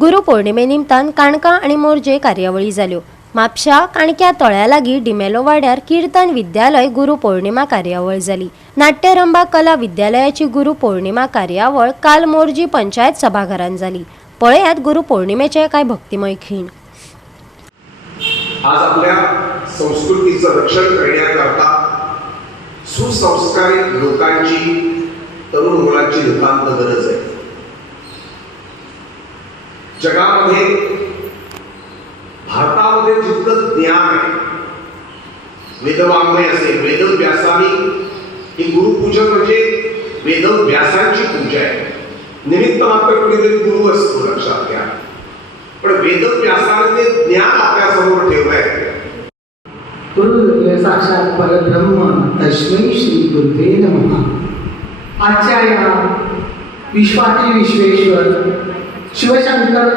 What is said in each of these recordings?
गुरुपौर्णिमे निमतान काणका आणि मोरजे कार्यावळी जाल्यो। म्हापशा काणक्या तळ्या लागीं डिमेलो वाड्यार कीर्तन विद्यालय गुरुपौर्णिमा कार्यावळ जाली। नाट्यरंभा कला विद्यालयाची गुरुपौर्णिमा कार्यावळ काल मोरजी पंचायत सभाघरांत जाली। पळयात गुरुपौर्णिमेचे काय भक्तिमय खीण। आज आपल्या संस्कृतीचं रक्षण करण्याकरता सुसंस्कारित लोकांची, तरुण मुलांची नितांत गरज आहे। जगामध्ये भारतामध्ये जितकं ज्ञान आहे, वेदवाङ्मय असेल, वेदव्यासानी ही गुरुपूजन म्हणजे वेदव्यासांची पूजा आहे। निमित्त मात्र कुणीतरी गुरु असतो, लक्षात घ्या। पण वेदव्यासाने ते ज्ञान आपल्या समोर ठेवलंय। गुरु साक्षात परब्रह्म तस्मै श्री गुरुवे नमः। आजच्या या विश्वातील विश्वेश्वर शिवशंकर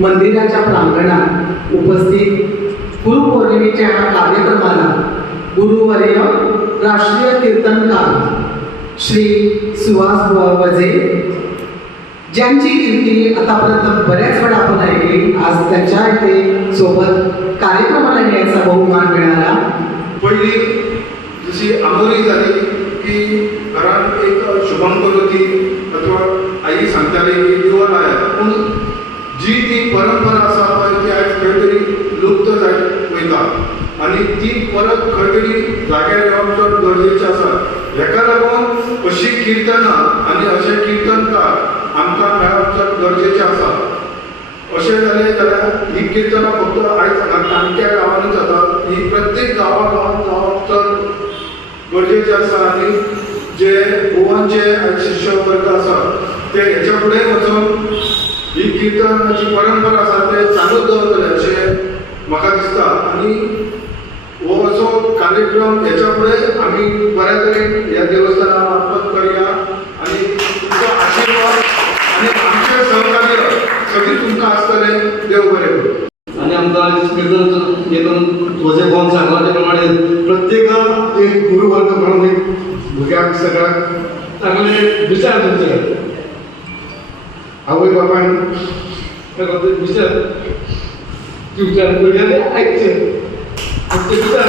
मंदिराच्या प्रांगणात उपस्थित गुरुपौर्णिमेच्या कार्यक्रमाला गुरुवर्य राष्ट्रीय कीर्तनकार श्री सुहास वजे, ज्यांची कीर्ती आतापर्यंत बऱ्याच वेळा आपण ऐकली, आज त्यांच्या इथे सोबत कार्यक्रमाला यायचा बहुमान मिळाला। पहिली जशी आंघोळी झाली की घरात एक शुभंकरोती अथवा आई सांगताली की दिवा लाया, पूण जी ती परंपरा आसा पळय ती आज खंय तरी लुप्त जायत वयता आनी ती परत खंय तरी जाग्यार येवप चड गरजेचें आसा। हेका लागून अशी कीर्तनां आनी अशे कीर्तनकार आमकां मेळप चड गरजेचें आसा। अशें जालें जाल्यार ही कीर्तनां फक्त आयज हांगा काणक्या गांवांनी जाता, ही प्रत्येक गांवांत जावप चड गरजेचें आसा। आनी जे गोवांचे शिष्य वर्ग आसा ते हेच्या फुडें वचून ही कीर्तनाची परंपरा आसा ते चालूच दवरतले अशें म्हाका दिसता। आनी हो असो कार्यक्रम हेच्या फुडें आमी बऱ्या तरेन ह्या देवस्थाना मार्फत करया आनी तुमचो आशिर्वाद आनी आमचे सहकार्य सगळीं तुमकां आसतलें। देव बरें करूं। आणि आमकां कीर्तन हे करून तुझे कोण सांगला त्या प्रमाणे प्रत्येकाक एक गुरुवर्ग म्हणून एक भुरग्याक सगळ्याक चांगले विचार तुमचे आवय बापान विचार भुरग्यांनी ऐकचे विचार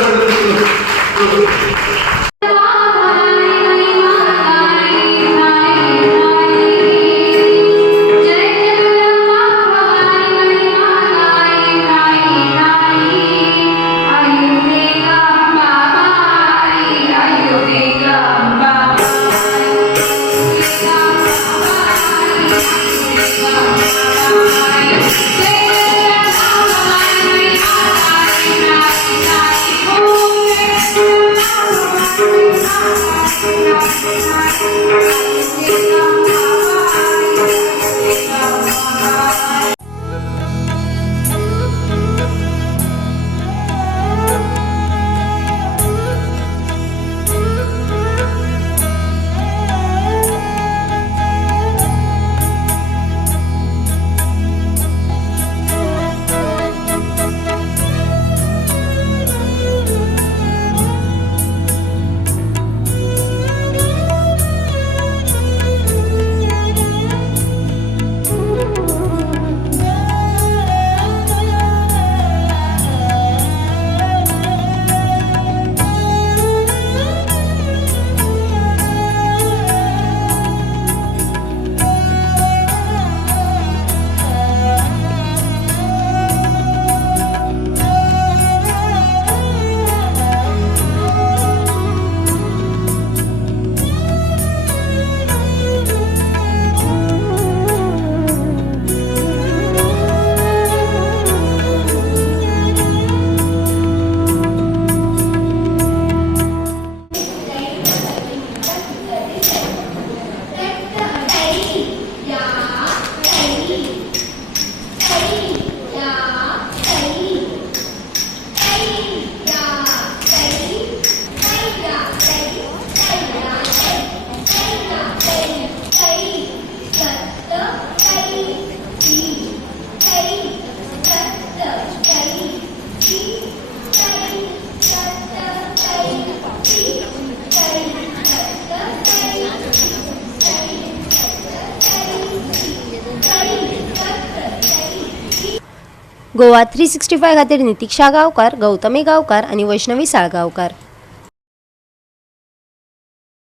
गोवा 365 खातीर नितीक्षा गांवकार, गौतमी गांवकार आनी वैष्णवी साळगांवकार.